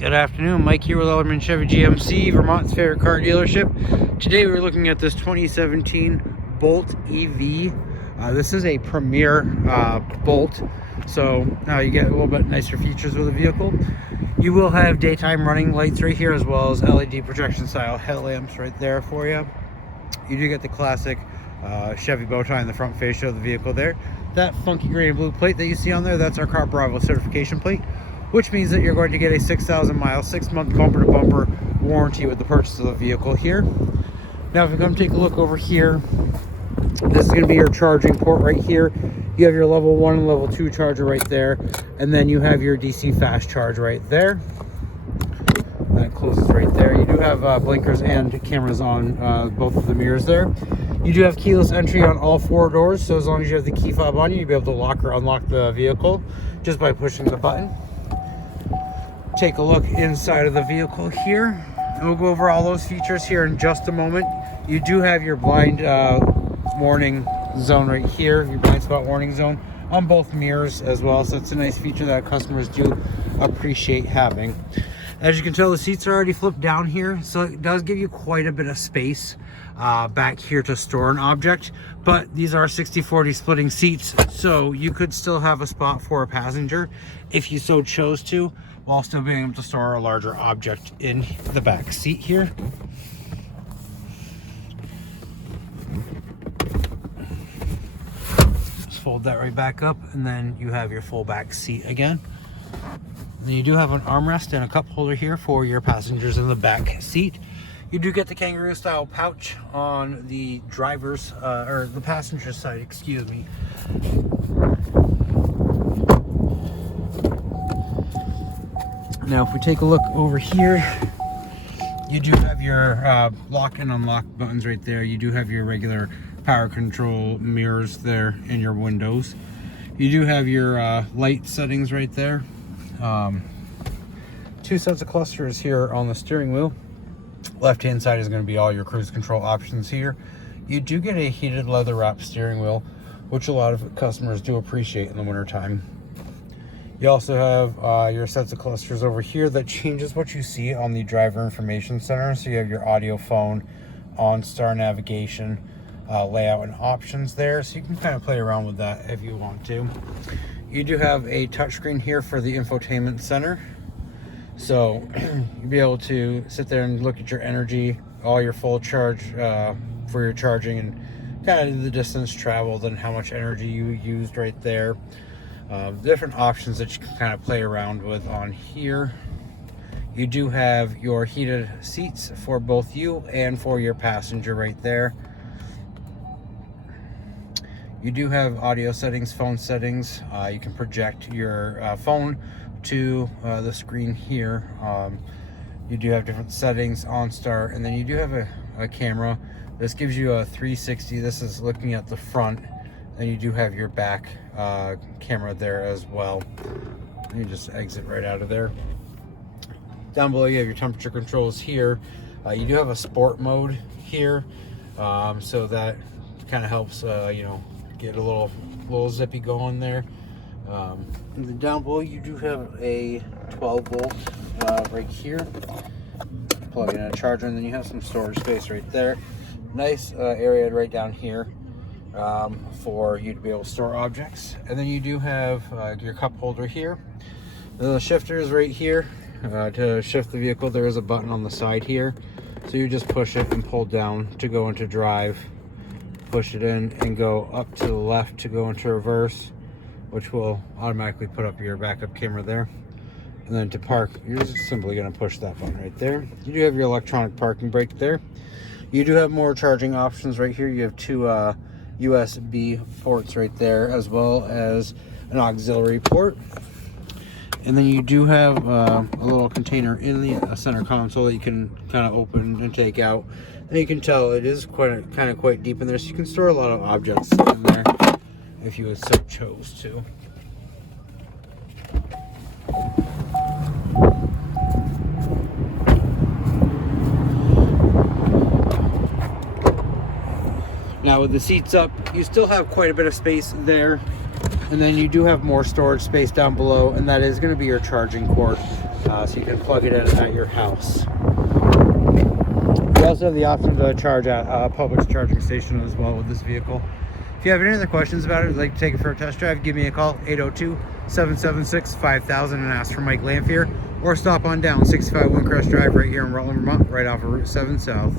Good afternoon, Mike here with Ellerman Chevy GMC, Vermont's favorite car dealership. Today we're looking at this 2017 Bolt EV. This is a premier Bolt, so you get a little bit nicer features with the vehicle. You will have daytime running lights right here, as well as LED projection style headlamps right there for you. You do get the classic Chevy bow tie in the front fascia of the vehicle there. That funky green and blue plate that you see on there, that's our Car Bravo certification plate, which means that you're going to get a 6,000 mile, 6-month bumper to bumper warranty with the purchase of the vehicle here. Now, if you come take a look over here, this is going to be your charging port right here. You have your level 1 and level 2 charger right there, and then you have your DC fast charge right there. That closes right there. You do have blinkers and cameras on both of the mirrors there. You do have keyless entry on all 4 doors, so as long as you have the key fob on you, you'll be able to lock or unlock the vehicle just by pushing the button. Take a look inside of the vehicle here, and we'll go over all those features here in just a moment. You do have your blind warning zone right here, your blind spot warning zone on both mirrors as well, so it's a nice feature that customers do appreciate having. As you can tell, the seats are already flipped down here, so it does give you quite a bit of space back here to store an object, but these are 60/40 splitting seats, so you could still have a spot for a passenger if you so chose to, while still being able to store a larger object in the back seat here. Just fold that right back up, and then you have your full back seat again. Then you do have an armrest and a cup holder here for your passengers in the back seat. You do get the kangaroo style pouch on the driver's or the passenger side, excuse me. Now, if we take a look over here, you do have your lock and unlock buttons right there. You do have your regular power control mirrors there in your windows. You do have your light settings right there. 2 sets of clusters here on the steering wheel. Left hand side is going to be all your cruise control options here. You do get a heated leather wrap steering wheel, which a lot of customers do appreciate in the winter time. You also have your sets of clusters over here that changes what you see on the driver information center. So you have your audio, phone, OnStar navigation, layout and options there, so you can kind of play around with that if you want to. You do have a touchscreen here for the infotainment center, so you'll be able to sit there and look at your energy, all your full charge for your charging, and kind of the distance traveled and how much energy you used right there. Different options that you can kind of play around with on here. You do have your heated seats for both you and for your passenger right there. You do have audio settings, phone settings. You can project your phone to the screen here. You do have different settings, OnStar, and then you do have a camera. This gives you a 360. This is looking at the front. Then you do have your back camera there as well. You just exit right out of there. Down below you have your temperature controls here. You do have a sport mode here, so that kind of helps you know, get a little zippy going there. And then down below you do have a 12 volt right here. Plug in a charger, and then you have some storage space right there. Nice area right down here for you to be able to store objects. And then you do have your cup holder here. The shifter is right here. To shift the vehicle, there is a button on the side here, so you just push it and pull down to go into drive, push it in and go up to the left to go into reverse, which will automatically put up your backup camera there. And then to park, you're just simply going to push that button right there. You do have your electronic parking brake there. You do have more charging options right here. You have 2 USB ports right there, as well as an auxiliary port. And then you do have a little container in the center console that you can kind of open and take out. And you can tell it is quite deep in there, so you can store a lot of objects in there if you so chose to. Now with the seats up, you still have quite a bit of space there. And then you do have more storage space down below, and that is going to be your charging port. so you can plug it in at your house. You also have the option to charge at a Publix charging station as well with this vehicle. If you have any other questions about it, or like to take it for a test drive, give me a call, 802-776-5000, and ask for Mike Lamphere, or stop on down 65 Windcrest Drive right here in Rutland, Vermont, right off of Route 7 South.